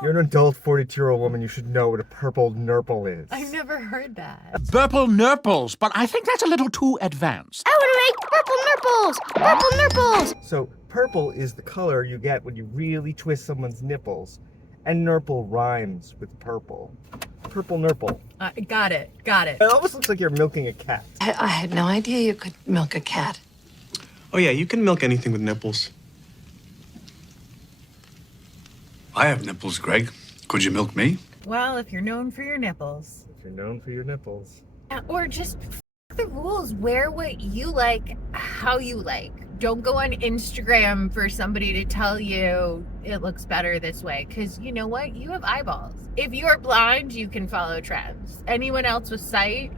You're an adult 42-year-old woman. You should know what a purple nurple is. I've never heard that. Purple nurples, but I think that's a little too advanced. I want to make purple nurples! Purple nurples! So purple is the color you get when you really twist someone's nipples. And nurple rhymes with purple. Purple nurple. Got it. It almost looks like you're milking a cat. I had no idea you could milk a cat. Oh yeah, you can milk anything with nipples. I have nipples, Greg. Could you milk me? Well, if you're known for your nipples. If you're known for your nipples. Or just the rules. Wear what you like, how you like. Don't go on Instagram for somebody to tell you it looks better this way. Because you know what? You have eyeballs. If you are blind, you can follow trends. Anyone else with sight,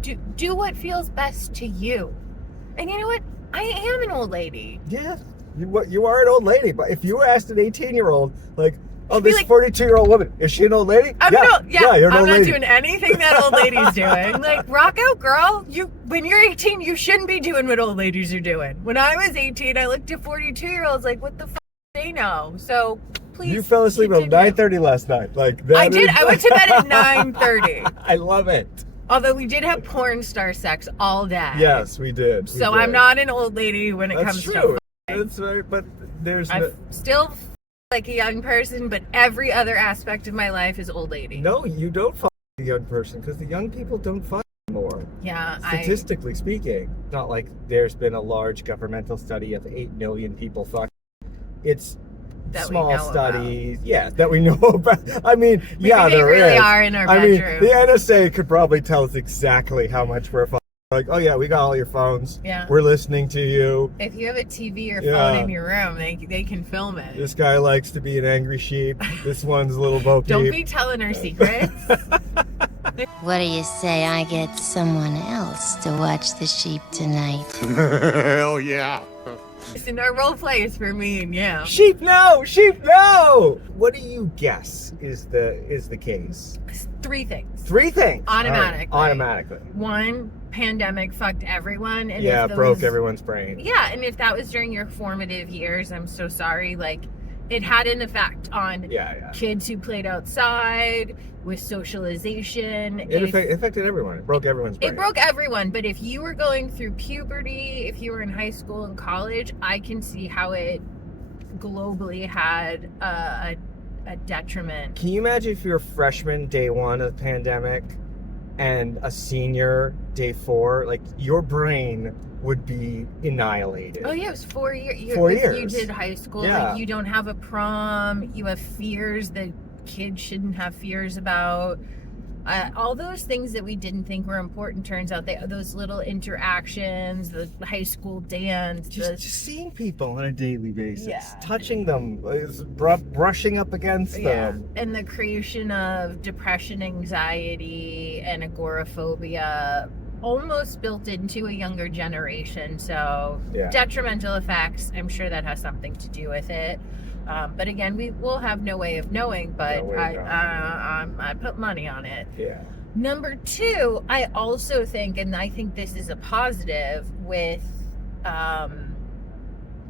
do what feels best to you. And you know what? I am an old lady. Yeah, you are an old lady. But if you asked an 18-year-old, like, oh, this like, 42-year-old woman, is she an old lady? You're an I'm old not doing anything that old lady's doing. Like, rock out, girl. When you're 18, you shouldn't be doing what old ladies are doing. When I was 18, I looked at 42-year-olds like, what the f*** they know? So, please. You fell asleep at 9:30 last night. Like that. I did. I went to bed at 9:30. I love it. Although we did have porn star sex all day. Yes, we did. So I'm not an old lady when it comes to. That's right, but there's I still like a young person, but every other aspect of my life is old lady. No, you don't fuck a young person because the young people don't fuck anymore. Yeah, Statistically speaking, not like there's been a large governmental study of 8 million people fuck. It's that small studies, yeah, that we know about. I mean, Maybe yeah, they there really is. are in our I mean, bedroom. the NSA could probably tell us exactly how much we're fucking. Like, oh yeah, we got all your phones. Yeah. We're listening to you. If you have a TV or phone in your room, they can film it. This guy likes to be an angry sheep. This one's a little bo-peep. Don't be telling her secrets. What do you say I get someone else to watch the sheep tonight? Hell yeah. Listen, our role play is for me and you. Sheep no! Sheep no! What do you guess is the case? 3 things. 3 things. Automatically. All right. Automatically. 1, pandemic fucked everyone. And Yeah, if broke those- everyone's brain. Yeah, and if that was during your formative years, I'm so sorry. Like, it had an effect on kids who played outside with socialization. It affected everyone. It broke everyone's brain. It broke everyone, but if you were going through puberty, if you were in high school and college, I can see how it globally had a detriment. Can you imagine if you're a freshman day 1 of the pandemic and a senior day 4? Like, your brain would be annihilated. Oh yeah, it was 4 years. 4 if years. You did high school. Yeah. Like, you don't have a prom. You have fears that kids shouldn't have fears about. All those things that we didn't think were important, turns out those little interactions, the high school dance, Just seeing people on a daily basis, Yeah. touching them, brushing up against them. and the creation of depression, anxiety, and agoraphobia almost built into a younger generation. So detrimental effects. I'm sure that has something to do with it. But again, we will have no way of knowing, but I put money on it. Yeah. Number 2, I also think, and I think this is a positive, with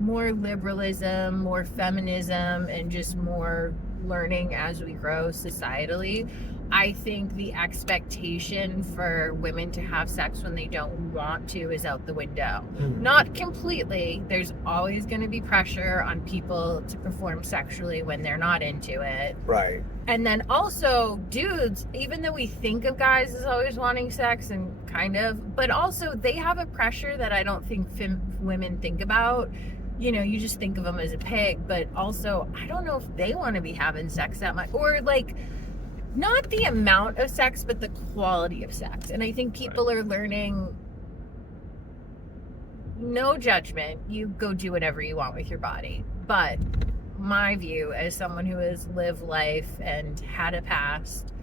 more liberalism, more feminism, and just more learning as we grow societally. I think the expectation for women to have sex when they don't want to is out the window. Mm-hmm. Not completely. There's always going to be pressure on people to perform sexually when they're not into it. Right. And then also dudes, even though we think of guys as always wanting sex, and kind of, but also they have a pressure that I don't think women think about. You know, you just think of them as a pig, but also I don't know if they want to be having sex that much, or like, not the amount of sex, but the quality of sex. And I think people are learning, no judgment, you go do whatever you want with your body. But my view as someone who has lived life and had a past,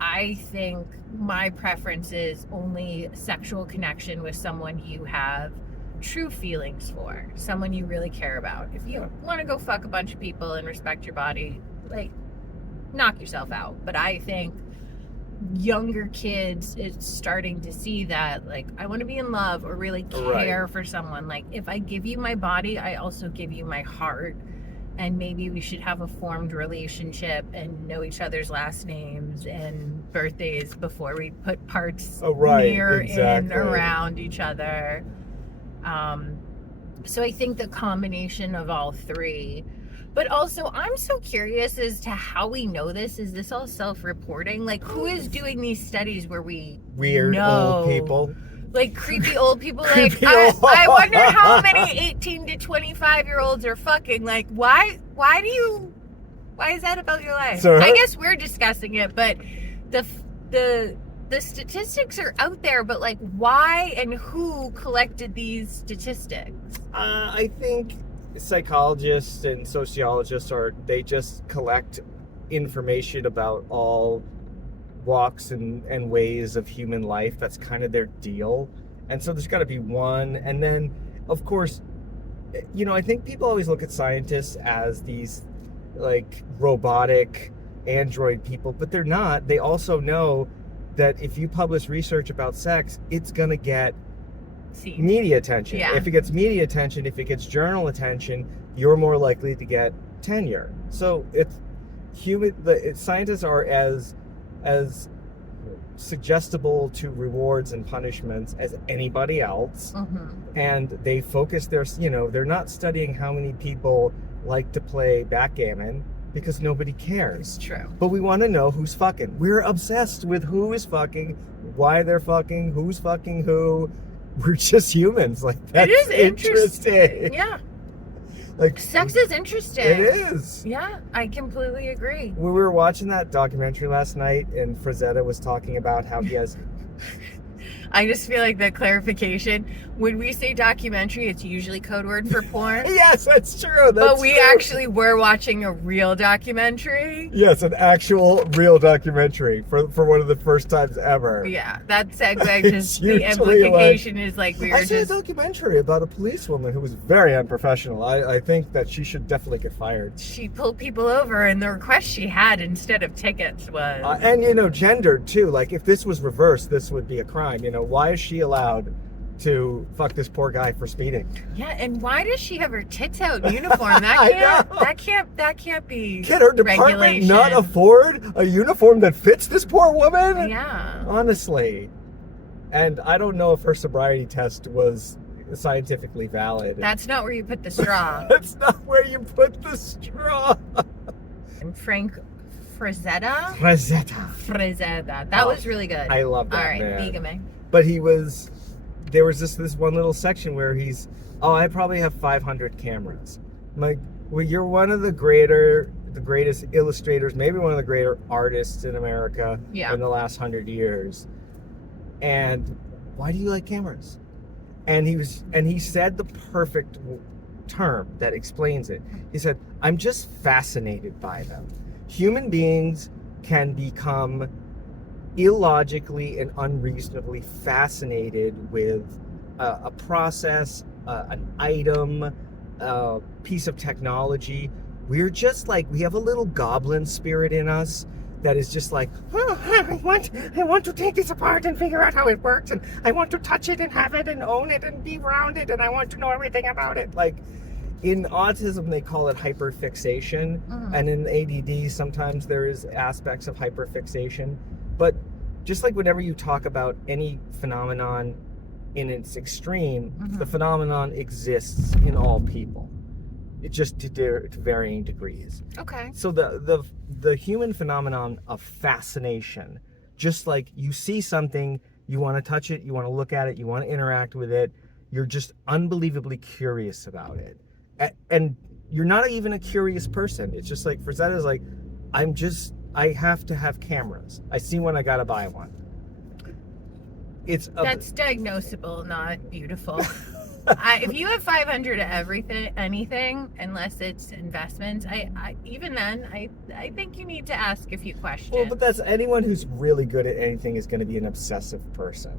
I think my preference is only sexual connection with someone you have true feelings for, someone you really care about. If you want to go fuck a bunch of people and respect your body, like, knock yourself out. But I think younger kids is starting to see that, like, I want to be in love or really care for someone. Like, if I give you my body, I also give you my heart. and maybe we should have a formed relationship and know each other's last names and birthdays before we put parts near and around each other. So I think the combination of all three. But also, I'm so curious as to how we know this. Is this all self-reporting? Like, who is doing these studies where we Weird know? old people. Like, creepy old people. Like, Creepy I wonder how many 18 to 25-year-olds are fucking. Like, why is that about your life? So, I guess we're discussing it, but the statistics are out there, but like, why and who collected these statistics? I think psychologists and sociologists they just collect information about all walks and ways of human life. That's kind of their deal. And so there's got to be one. And then, of course, I think people always look at scientists as these like robotic android people, but they're not. They also know that if you publish research about sex, it's going to get media attention. Yeah. If it gets media attention, if it gets journal attention, you're more likely to get tenure. So scientists are as suggestible to rewards and punishments as anybody else. Mm-hmm. And they focus they're not studying how many people like to play backgammon, because nobody cares. It's true. But we want to know who's fucking. We're obsessed with who is fucking, why they're fucking, who's fucking who. We're just humans. Like, that's it is interesting. Yeah. Like, sex is interesting. It is. Yeah, I completely agree. When we were watching that documentary last night, and Frazetta was talking about how he has... I just feel like the clarification, when we say documentary, it's usually code word for porn. Yes, that's true. But we actually were watching a real documentary. Yes, an actual real documentary for one of the first times ever. Yeah, that segue, just the implication is like we were I saw a documentary about a policewoman who was very unprofessional. I think that she should definitely get fired. She pulled people over, and the request she had instead of tickets was... and, gendered, too. Like, if this was reversed, this would be a crime. Why is she allowed to fuck this poor guy for speeding? Yeah, and why does she have her tits out in uniform? That can't be. Can her department regulation. not afford a uniform that fits this poor woman? Yeah. Honestly. And I don't know if her sobriety test was scientifically valid. That's not where you put the straw. That's not where you put the straw. And Frank Frazetta. That was really good. I love that. All right, man. Bigaming. But there was this one little section where I probably have 500 cameras. I'm like, well, you're one of the greatest illustrators, maybe one of the greater artists in America in the last 100 years. And why do you like cameras? And he said the perfect term that explains it. He said, I'm just fascinated by them. Human beings can become illogically and unreasonably fascinated with a process, an item, a piece of technology. We're just like, we have a little goblin spirit in us that is just like, oh, I want to take this apart and figure out how it works, and I want to touch it and have it and own it and be around it, and I want to know everything about it. Like, in autism, they call it hyperfixation, and in ADD, sometimes there is aspects of hyperfixation. But just like whenever you talk about any phenomenon in its extreme, the phenomenon exists in all people. It's just to varying degrees. Okay. So the human phenomenon of fascination, just like you see something, you want to touch it, you want to look at it, you want to interact with it, you're just unbelievably curious about it. And you're not even a curious person. It's just like, Frazetta's like, I have to have cameras. I see one, I gotta buy one. That's diagnosable, not beautiful. If you have 500 of anything, unless it's investments, I think you need to ask a few questions. Well, but that's anyone who's really good at anything is going to be an obsessive person.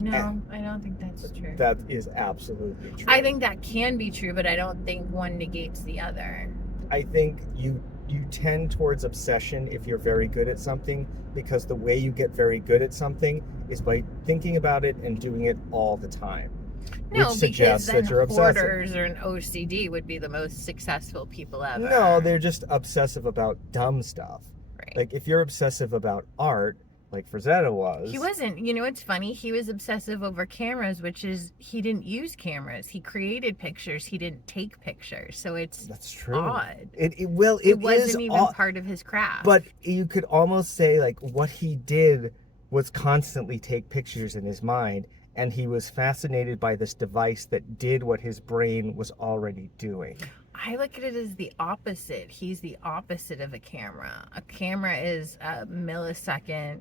No, I don't think that's true. That is absolutely true. I think that can be true, but I don't think one negates the other. I think you tend towards obsession if you're very good at something, because the way you get very good at something is by thinking about it and doing it all the time. No, which because suggests then that you're obsessive. hoarders or an OCD would be the most successful people ever. No, they're just obsessive about dumb stuff. Right. Like if you're obsessive about art, like Frazetta was. He wasn't. You know what's funny? He was obsessive over cameras, which is he didn't use cameras. He created pictures. He didn't take pictures. So it's That's true. odd. It wasn't even part of his craft. But you could almost say like what he did was constantly take pictures in his mind, and he was fascinated by this device that did what his brain was already doing. I look at it as the opposite. He's the opposite of a camera. A camera is a millisecond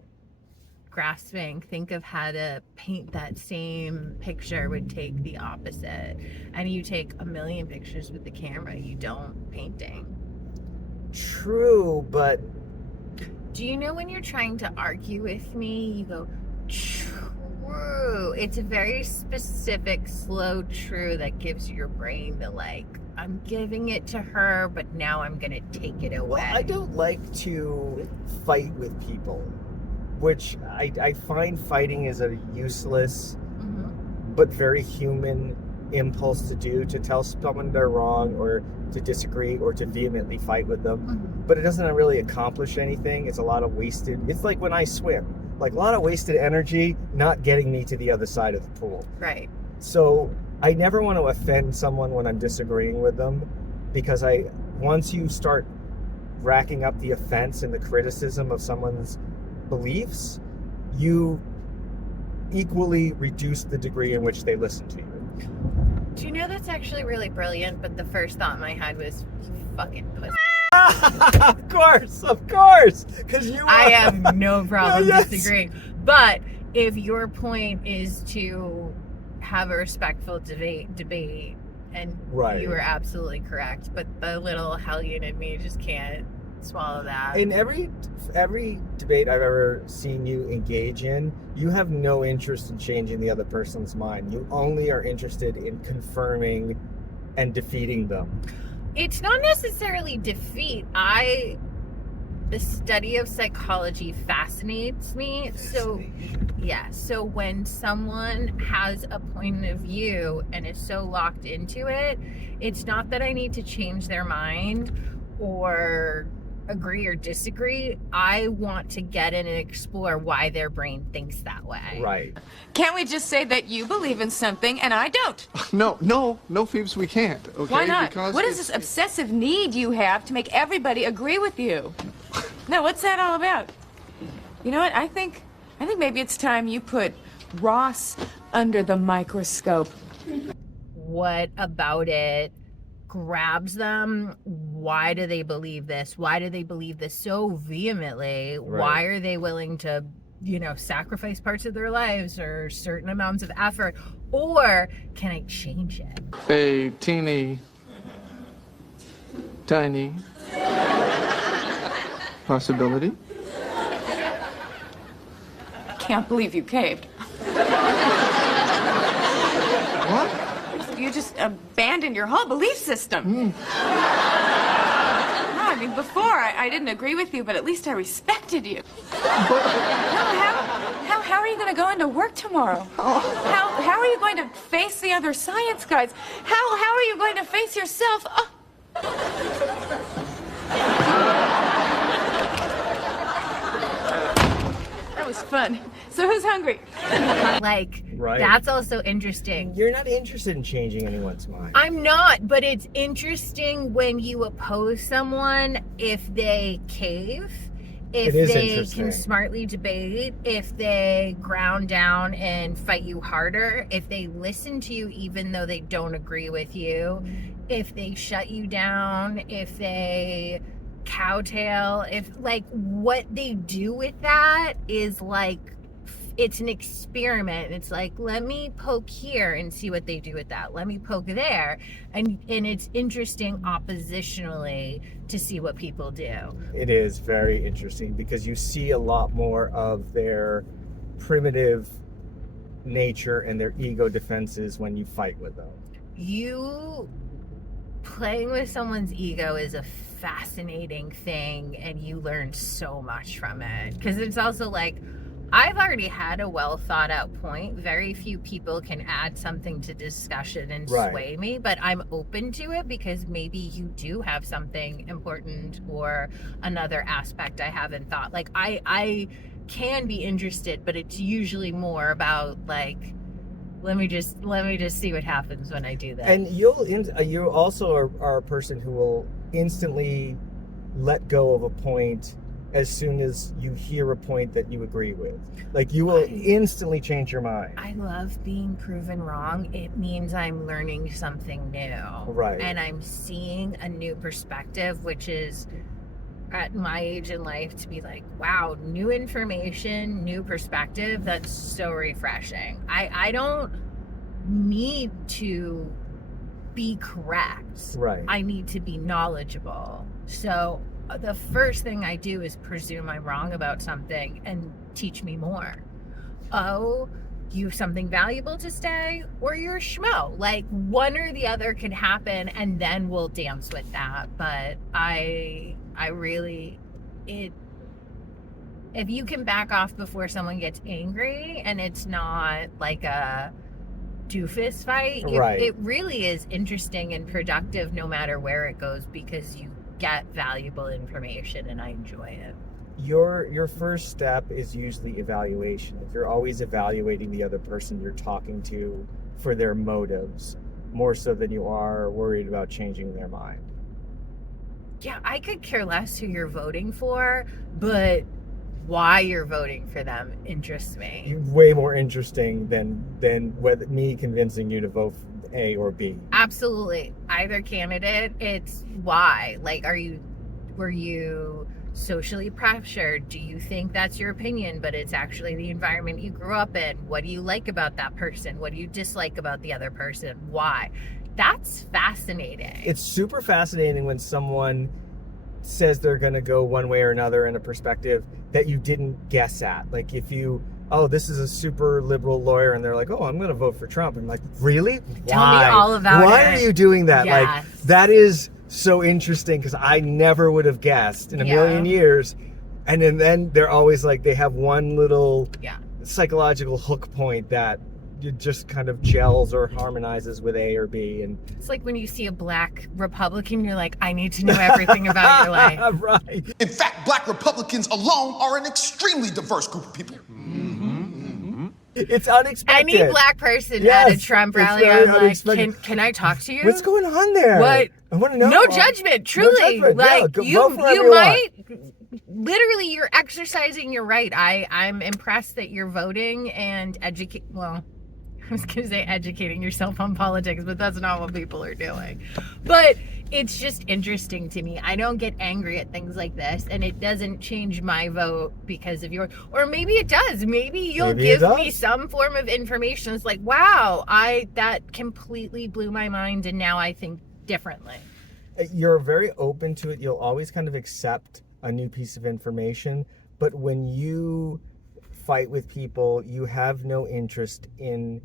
grasping. Think of how to paint that same picture would take the opposite. And you take a million pictures with the camera. You don't painting. True, but do you know when you're trying to argue with me, you go, true. It's a very specific, slow true that gives your brain the like, I'm giving it to her, but now I'm going to take it away. Well, I don't like to fight with people, which I find fighting is a useless but very human impulse to do, to tell someone they're wrong or to disagree or to vehemently fight with them. But it doesn't really accomplish anything. It's a lot of wasted. It's like when I swim. Like a lot of wasted energy not getting me to the other side of the pool. Right. So I never want to offend someone when I'm disagreeing with them, because once you start racking up the offense and the criticism of someone's beliefs, you equally reduce the degree in which they listen to you. Do you know that's actually really brilliant? But the first thought in my head was, you fucking pussy. Of course, because you are. I have no problem Yes. disagreeing. But if your point is to have a respectful debate, and Right. you are absolutely correct, but the little hellion in me just can't swallow that. In every debate I've ever seen you engage in, you have no interest in changing the other person's mind. You only are interested in confirming and defeating them. It's not necessarily defeat. The study of psychology fascinates me. So when someone has a point of view and is so locked into it, it's not that I need to change their mind or agree or disagree. I want to get in and explore why their brain thinks that way. Right. Can't we just say that you believe in something and I don't? No, Phoebes, we can't. Okay? Why not? Because What is this obsessive need you have to make everybody agree with you? No, what's that all about? You know what? I think maybe it's time you put Ross under the microscope. What about it grabs them? Why do they believe this? Why do they believe this so vehemently? Right. Why are they willing to, sacrifice parts of their lives or certain amounts of effort? Or can I change it? a teeny tiny possibility. Can't believe you caved. What? You just abandoned your whole belief system. No, I mean, before I didn't agree with you, but at least I respected you. How are you going to go into work tomorrow? How are you going to face the other science guys? How are you going to face yourself? Oh. That was fun. So who's hungry? Right. That's also interesting. You're not interested in changing anyone's mind. I'm not, but it's interesting when you oppose someone if they cave, if It is they interesting. can smartly debate, if they ground down and fight you harder, if they listen to you even though they don't agree with you, if they shut you down, if they cowtail, if what they do with that is it's an experiment. It's like, let me poke here and see what they do with that. Let me poke there. And it's interesting oppositionally to see what people do. It is very interesting because you see a lot more of their primitive nature and their ego defenses when you fight with them. You playing with someone's ego is a fascinating thing, and you learn so much from it. Because it's also like, I've already had a well thought out point. Very few people can add something to discussion and Right. sway me, but I'm open to it because maybe you do have something important or another aspect I haven't thought. Like I can be interested, but it's usually more about like, let me just see what happens when I do that. And you also are a person who will instantly let go of a point as soon as you hear a point that you agree with. Like you will instantly change your mind. I love being proven wrong. It means I'm learning something new. Right. And I'm seeing a new perspective, which is at my age in life to be like, wow, new information, new perspective. That's so refreshing. I don't need to be correct. Right. I need to be knowledgeable. So the first thing I do is presume I'm wrong about something and teach me more. Oh, you have something valuable to say, or you're a schmo. Like one or the other can happen, and then we'll dance with that. But I really, if you can back off before someone gets angry and it's not like a doofus fight, Right. it really is interesting and productive no matter where it goes, because you get valuable information and I enjoy it. Your first step is usually evaluation. You're always evaluating the other person you're talking to for their motives, more so than you are worried about changing their mind. Yeah, I could care less who you're voting for, but why you're voting for them interests me. Way more interesting than whether me convincing you to vote for A or B. Absolutely. Either candidate, it's why. Like, were you socially pressured? Do you think that's your opinion, but it's actually the environment you grew up in? What do you like about that person? What do you dislike about the other person? Why? That's fascinating. It's super fascinating when someone says they're going to go one way or another in a perspective that you didn't guess at. Like if you, this is a super liberal lawyer and they're like, I'm going to vote for Trump. I'm like, really? Tell me all about Why it. are you doing that? Yes. Like that is so interesting because I never would have guessed in a million years. And then they're always like, they have one little psychological hook point that it just kind of gels or harmonizes with A or B. And it's like when you see a black Republican, you're like, I need to know everything about your life. Right. In fact, black Republicans alone are an extremely diverse group of people. It's unexpected. Any black person at a Trump rally, I'm like, can I talk to you? What's going on there? What? I want to know. No judgment, truly. No judgment. Like Yeah, you might literally, you're exercising your right. I'm impressed that you're voting and I was going to say educating yourself on politics, but that's not what people are doing. But it's just interesting to me. I don't get angry at things like this, and it doesn't change my vote because of yours. Or maybe it does. Maybe you'll give me some form of information. It's like, wow, that completely blew my mind, and now I think differently. You're very open to it. You'll always kind of accept a new piece of information, but when you fight with people, you have no interest in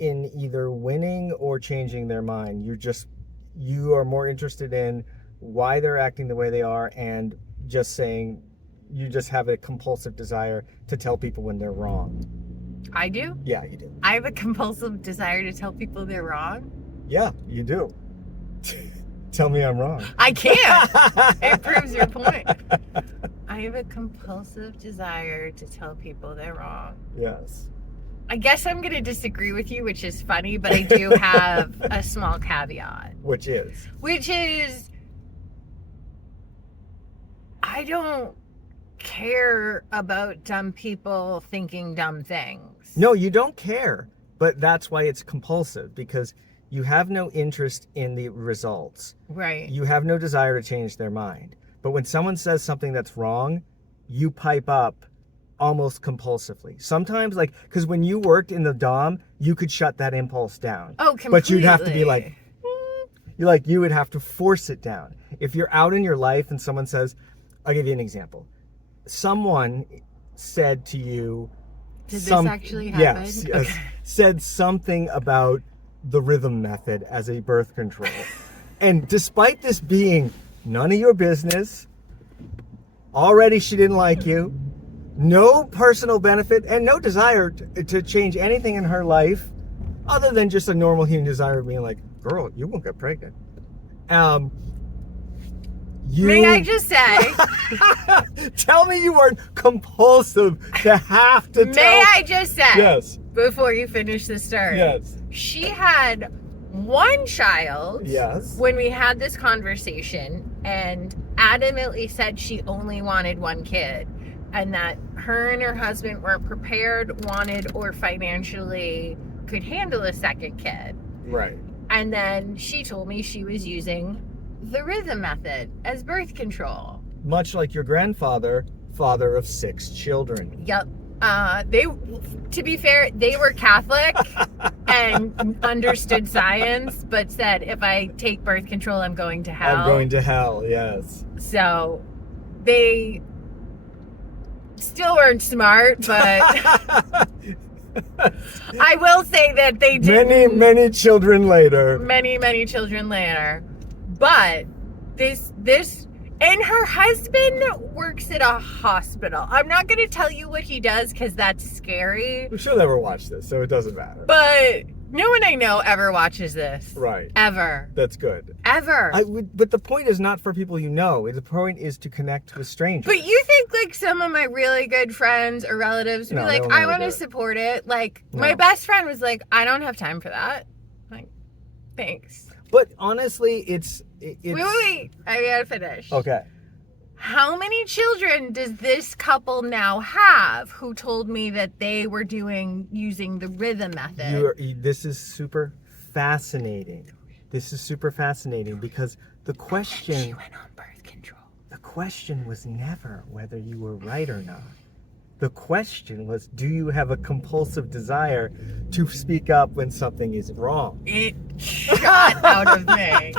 either winning or changing their mind. You are more interested in why they're acting the way they are and just saying you just have a compulsive desire to tell people when they're wrong. I do? Yeah, you do. I have a compulsive desire to tell people they're wrong? Yeah, you do. Tell me I'm wrong. I can't. It proves your point. I have a compulsive desire to tell people they're wrong. Yes. I guess I'm going to disagree with you, which is funny, but I do have a small caveat. Which is, I don't care about dumb people thinking dumb things. No, you don't care, but that's why it's compulsive, because you have no interest in the results. Right. You have no desire to change their mind. But when someone says something that's wrong, you pipe up almost compulsively. Sometimes, like, because when you worked in the Dom, you could shut that impulse down. Oh, completely. But you'd have to be like, you would have to force it down. If you're out in your life and someone says, I'll give you an example. Someone said to you, Did this actually happen? Yes, Okay. said something about the rhythm method as a birth control. And despite this being none of your business, already she didn't like you, no personal benefit and no desire to change anything in her life other than just a normal human desire of being like, girl, you won't get pregnant. May I just say, tell me you weren't compulsive to have to tell. May I just say, yes, before you finish the story, yes, she had one child, yes, when we had this conversation, and adamantly said she only wanted one kid, and that her and her husband weren't prepared, wanted, or financially could handle a second kid. right. And then she told me she was using the rhythm method as birth control. Much like your grandfather, father of 6 children. Yep. To be fair, they were Catholic and understood science, but said, if I take birth control, I'm going to hell. I'm going to hell, yes. So they still weren't smart, but I will say that they did. Many children later. Many children later. But this and her husband works at a hospital. I'm not going to tell you what he does because that's scary. She'll never watch this, so it doesn't matter. But no one I know ever watches this. Right. Ever. That's good. Ever. But the point is not for people you know. The point is to connect with strangers. But you think like some of my really good friends or relatives would be like, I want to support it. Like my best friend was like, I don't have time for that. Like, thanks. But honestly, it's Wait. I gotta finish. Okay. How many children does this couple now have who told me that they were using the rhythm method? This is super fascinating. Because the question... She went on birth control. The question was never whether you were right or not. The question was, do you have a compulsive desire to speak up when something is wrong? It shot out of me.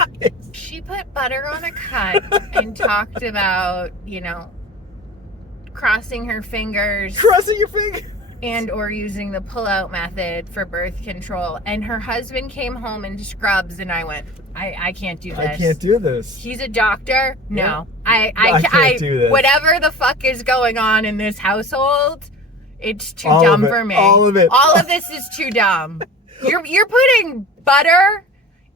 She put butter on a cut and talked about, crossing her fingers. Crossing your fingers? And or using the pull-out method for birth control. And her husband came home in scrubs, and I went, I can't do this. I can't do this. He's a doctor? No. Yeah. I can't do this. Whatever the fuck is going on in this household, it's too dumb for me. All of it. All of this is too dumb. You're putting butter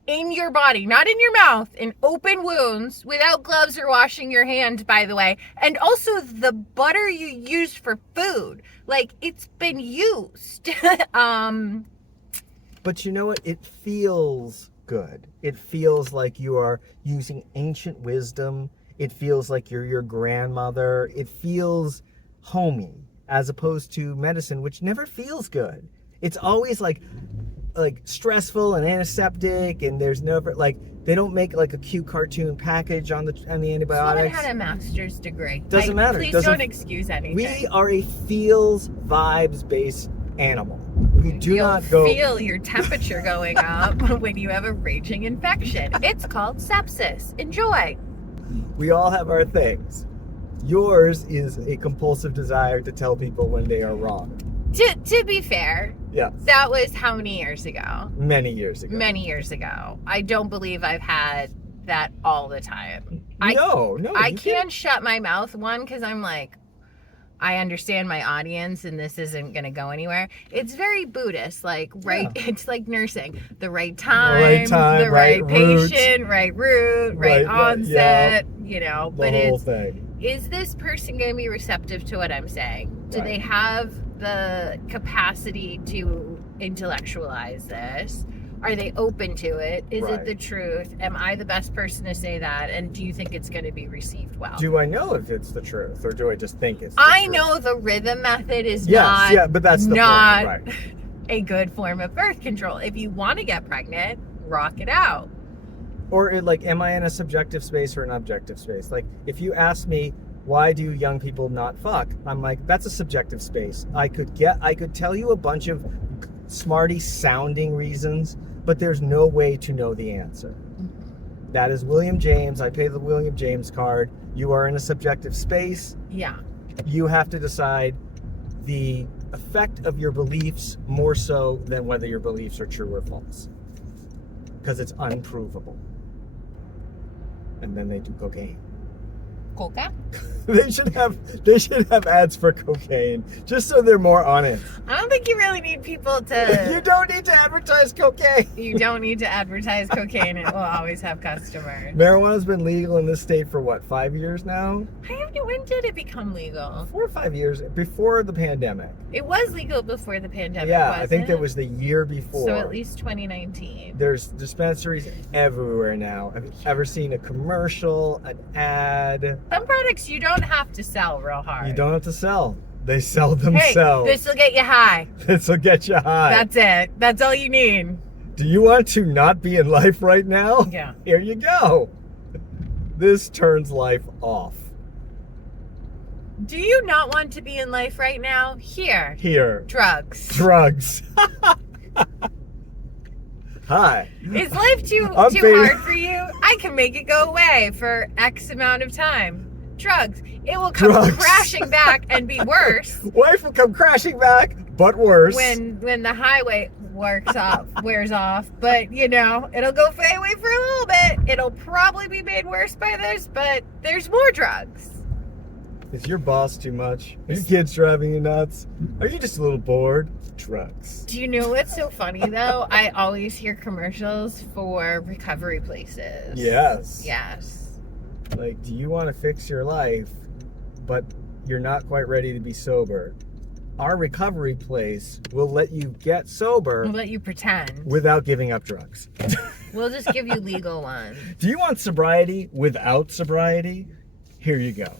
in your body, not in your mouth, in open wounds, without gloves or washing your hands, by the way. And also the butter you use for food. Like, it's been used. But you know what? It feels good. It feels like you are using ancient wisdom. It feels like you're your grandmother. It feels homey, as opposed to medicine, which never feels good. It's always like stressful and antiseptic, and there's never they don't make like a cute cartoon package on the antibiotics. Someone had a master's degree. Doesn't matter. Please don't excuse anything. We are a feels, vibes based animal. We do not feel your temperature going up when you have a raging infection. It's called sepsis. Enjoy. We all have our things. Yours is a compulsive desire to tell people when they are wrong. To be fair, yes. That was how many years ago? Many years ago. I don't believe I've had that all the time. No. I can't shut my mouth, one, because I'm like, I understand my audience and this isn't going to go anywhere. It's very Buddhist, It's like nursing. The right time, the right patient, right route, right onset, but the whole thing. Is this person going to be receptive to what I'm saying? Do they have the capacity to intellectualize this? Are they open to it? Is it the truth? Am I the best person to say that? And do you think it's going to be received well? Do I know if it's the truth, or do I just think it's the truth? I truth? know the rhythm method is but that's not point, right. a good form of birth control. If you want to get pregnant, rock it out. Or am I in a subjective space or an objective space? Like, if you ask me, why do young people not fuck? I'm like, that's a subjective space. I could tell you a bunch of smarty sounding reasons, but there's no way to know the answer. Mm-hmm. That is William James. I pay the William James card. You are in a subjective space. Yeah. You have to decide the effect of your beliefs more so than whether your beliefs are true or false. Because it's unprovable. And then they do cocaine. coca? They should have ads for cocaine, just so they're more honest. I don't think you really need people You to. don't need to advertise cocaine. You don't need to advertise cocaine. It will always have customers. Marijuana's been legal in this state for what, 5 years now? When did it become legal? 4 or 5 years before the pandemic. It was legal before the pandemic. Yeah, wasn't I think it? that was the year before. So at least 2019. There's dispensaries everywhere now. Have you ever seen a commercial, an ad? Some products you don't have to sell real hard. You don't have to sell. They sell Hey, themselves. this will get you high. This will get you high. That's it. That's all you need. Do you want to not be in life right now? Yeah. Here you go. This turns life off. Do you not want to be in life right now? Here. Here. Drugs. Drugs. Hi. Is life too Phoebe. hard for you? I can make it go away for X amount of time. Drugs. It will come Drugs. crashing back and be worse Life will come crashing back, but worse. when the highway wears off. But it'll go away for a little bit. It'll probably be made worse by this, but there's more drugs. Is your boss too much? Are your kids driving you nuts? Are you just a little bored? Drugs. Do you know what's so funny though? I always hear commercials for recovery places. Yes. Yes. Like, do you want to fix your life, but you're not quite ready to be sober? Our recovery place will let you get sober We'll let you pretend. without giving up drugs. We'll just give you legal ones. Do you want sobriety without sobriety? Here you go.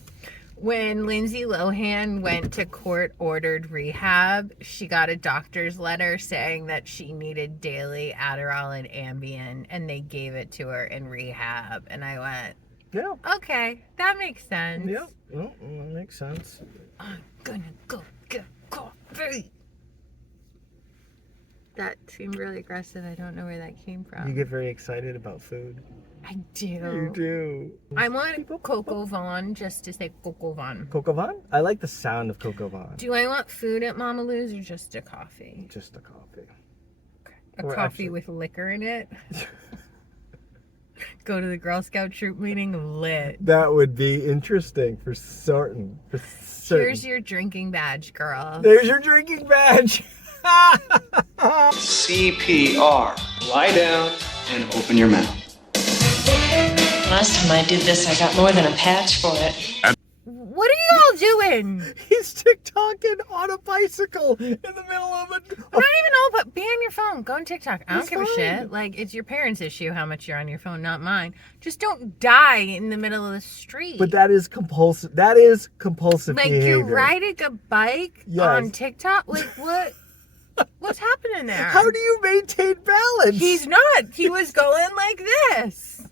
When Lindsay Lohan went to court-ordered rehab, she got a doctor's letter saying that she needed daily Adderall and Ambien, and they gave it to her in rehab. And I went, Yeah. okay, that makes sense. Yeah. Well, that makes sense. I'm gonna go get coffee. That seemed really aggressive. I don't know where that came from. You get very excited about food. I do. You do. I want Coco Vaughn just to say Coco Vaughn. Coco Vaughn? I like the sound of Coco Vaughn. Do I want food at Mama Lou's or just a coffee? Just a coffee. A Or coffee actually- with liquor in it? Go to the Girl Scout troop meeting lit. That would be interesting for certain. Here's your drinking badge, girl. There's your drinking badge. CPR. Lie down and open your mouth. Last time I did this, I got more than a patch for it. What are you all doing? He's TikToking on a bicycle in the middle of it. I'm not even old, but be on your phone. Go on TikTok. I don't It's give a fine. shit. Like, it's your parents' issue how much you're on your phone, not mine. Just don't die in the middle of the street. But that is compulsive. That is compulsive like, behavior. you're riding a bike Yes. on TikTok? Like, what? What's happening there? How do you maintain balance? He's not. He was going like this.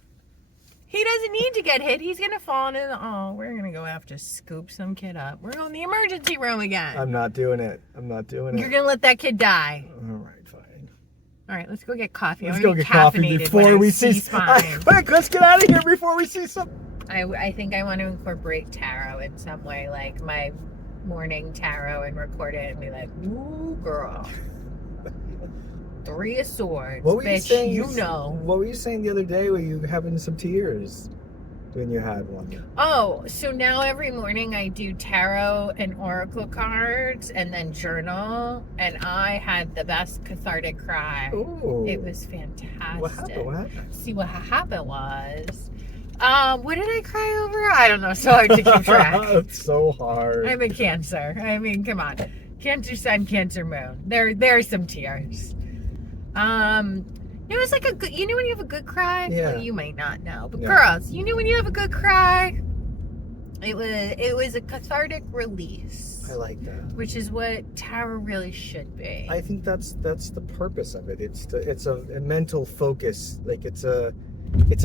He doesn't need to get hit. He's going to fall into the... Oh, we're going to go have to scoop some kid up. We're going to the emergency room again. I'm not doing it. I'm not doing You're it. going to let that kid die. All right, fine. All right, let's go get coffee. Let's I'm go gonna get be coffee caffeinated before when I we see. spine. Quick, let's get out of here before we see some. I think I want to incorporate tarot in some way, like my morning tarot, and record it and be like, ooh, girl. 3 of Swords. What were you Bitch, saying? you know. What were you saying the other day? Were you having some tears when you had one? Oh, so now every morning I do tarot and oracle cards and then journal, and I had the best cathartic cry. Ooh. It was fantastic. What happened? What happened? See, what happened was, what did I cry over? I don't know. So hard to keep track. It's so hard. I'm a Cancer. I mean, come on. Cancer Sun, Cancer Moon. There's some tears. It was like a good, when you have a good cry? Yeah. Well, you might not know, but Yeah. girls, when you have a good cry? It was a cathartic release. I like that. Which is what tarot really should be. I think that's the purpose of it. It's a mental focus. Like it's a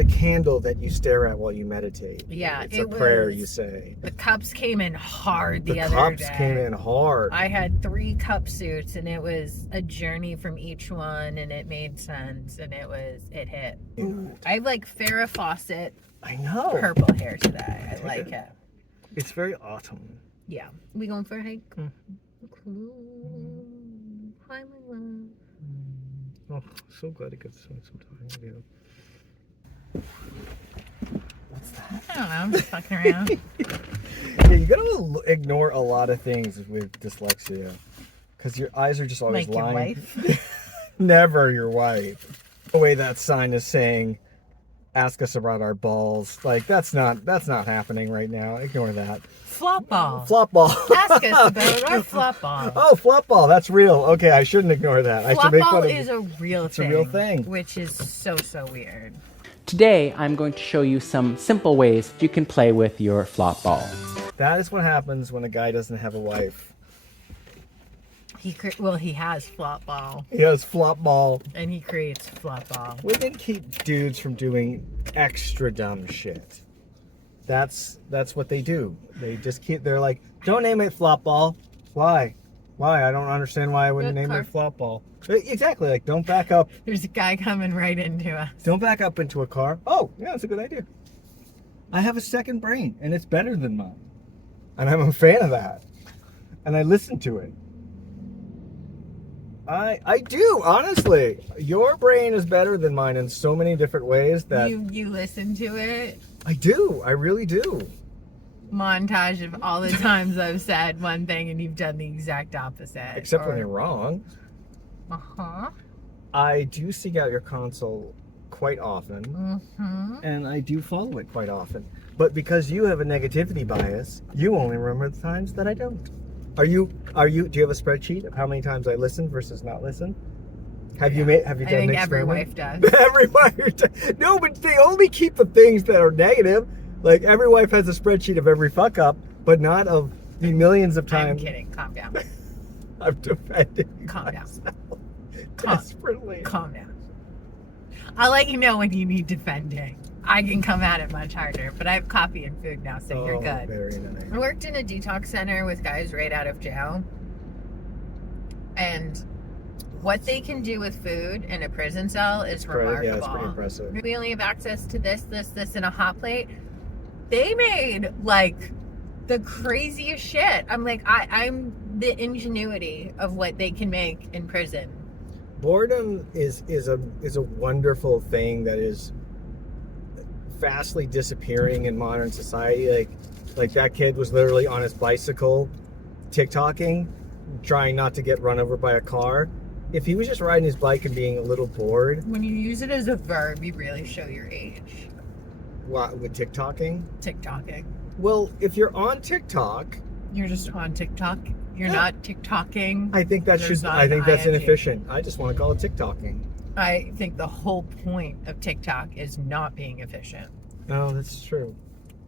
candle that you stare at while you meditate. Yeah, it's a prayer you say. The cups came in hard the The other cups day. came in hard. I had 3 cup suits, and it was a journey from each one, and it made sense, and it hit. Ooh. I have like Farrah Fawcett. I know. Purple hair today. I like it. It's very autumn. Yeah. We going for a hike? Mm. Hi, my love. Oh, so glad I could spend some time with you. What's that? I don't know. I'm just fucking around. Yeah, you gotta ignore a lot of things with dyslexia. Because your eyes are just always Like your lying. wife? Never your wife. The way that sign is saying, ask us about our balls. Like, that's not happening right now. Ignore that. Flop ball. Flop ball. Ask us about our flop ball. Oh, flop ball. That's real. Okay, I shouldn't ignore that. I should Flop make ball fun of is a real It's thing. a real thing. Which is so weird. Today, I'm going to show you some simple ways you can play with your flop ball. That is what happens when a guy doesn't have a wife. He has flop ball. He has flop ball. And he creates flop ball. Women keep dudes from doing extra dumb shit. That's what they do. They just keep, they're like, don't name it flop ball. Why? Why? I don't understand why I wouldn't name it flop ball. Exactly, like, don't back up. There's a guy coming right into us. Don't back up into a car. Oh, yeah, that's a good idea. I have a second brain, and it's better than mine. And I'm a fan of that. And I listen to it. I do, honestly. Your brain is better than mine in so many different ways that... You listen to it? I do. I really do. Montage of all the times I've said one thing and you've done the exact opposite. Except when you're wrong. Uh-huh. I do seek out your console quite often. Mm-hmm. And I do follow it quite often. But because you have a negativity bias, you only remember the times that I don't. Do you have a spreadsheet of how many times I listen versus not listen? Have you done an experiment? I think every wife does. Every wife does. No, but they only keep the things that are negative. Like, every wife has a spreadsheet of every fuck up, but not of the millions of times. I'm kidding. Calm down. I'm defending Calm down. Desperately. Calm down. I'll let you know when you need defending. I can come at it much harder, but I have coffee and food now, so you're good. Very nice. I worked in a detox center with guys right out of jail, and what they can do with food in a prison cell is remarkable. Yeah, it's pretty impressive. We only have access to this, and a hot plate. They made, like, the craziest shit. I'm like, I'm the ingenuity of what they can make in prison. Boredom is a wonderful thing that is fastly disappearing in modern society. Like that kid was literally on his bicycle, TikToking, trying not to get run over by a car. If he was just riding his bike and being a little bored. When you use it as a verb, you really show your age. What, with TikToking? TikToking. Well, if you're on TikTok, you're just on TikTok. You're not TikToking. I think that's inefficient. I just want to call it TikToking. I think the whole point of TikTok is not being efficient. No, that's true.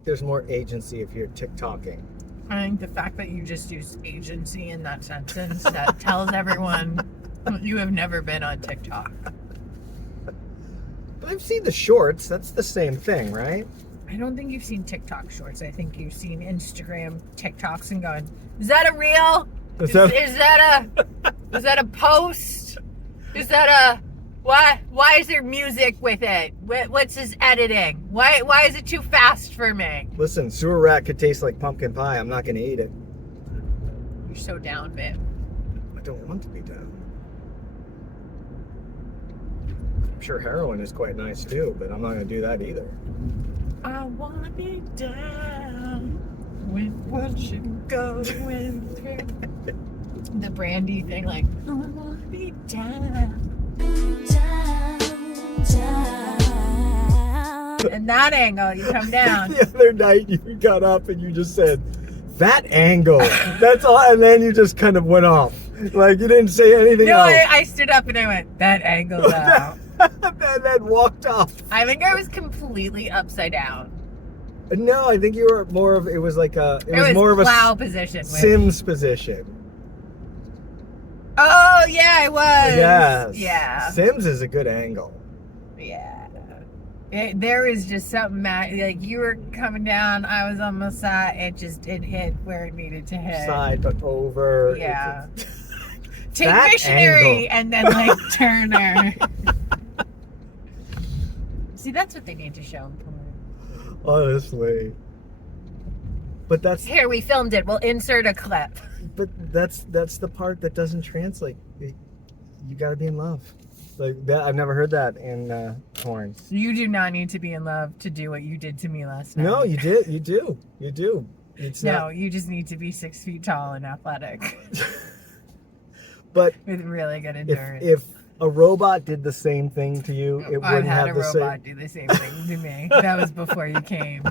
There's more agency if you're TikToking. I think the fact that you just use agency in that sentence that tells everyone you have never been on TikTok. But I've seen the shorts. That's the same thing, right? I don't think you've seen TikTok shorts. I think you've seen Instagram TikToks and gone, is that a reel? Is that a post? Is that a... Why is there music with it? What's his editing? Why is it too fast for me? Listen, sewer rat could taste like pumpkin pie. I'm not going to eat it. You're so down, babe. I don't want to be down. I'm sure heroin is quite nice too, but I'm not going to do that either. I want to be down with what you're going through. The Brandy thing, like, I want to be down. And that angle, you come down. The other night you got up and you just said, that angle. That's all. And then you just kind of went off. Like, you didn't say anything else. No, I stood up and I went, that angle though. And then walked off. I think I was completely upside down. No, I think you were more of, it was like a, it was more of a plow position. Sims position. Oh, yeah, I was. Yes. Yeah. Sims is a good angle. Yeah. There was just something, like you were coming down, I was on my side, it hit where it needed to hit. Side, but over. Yeah. Take missionary and then like Turner. See, that's what they need to show in porn. Honestly. But that's... Here, we filmed it. We'll insert a clip. But that's the part that doesn't translate. You gotta be in love. Like that, I've never heard that in porn. You do not need to be in love to do what you did to me last night. No, you did. You do. You do. It's No, not. you just need to be 6 feet tall and athletic. But with really good endurance. If a robot did the same thing to you, it I wouldn't had have a the same. robot do the same thing to me. That was before you came.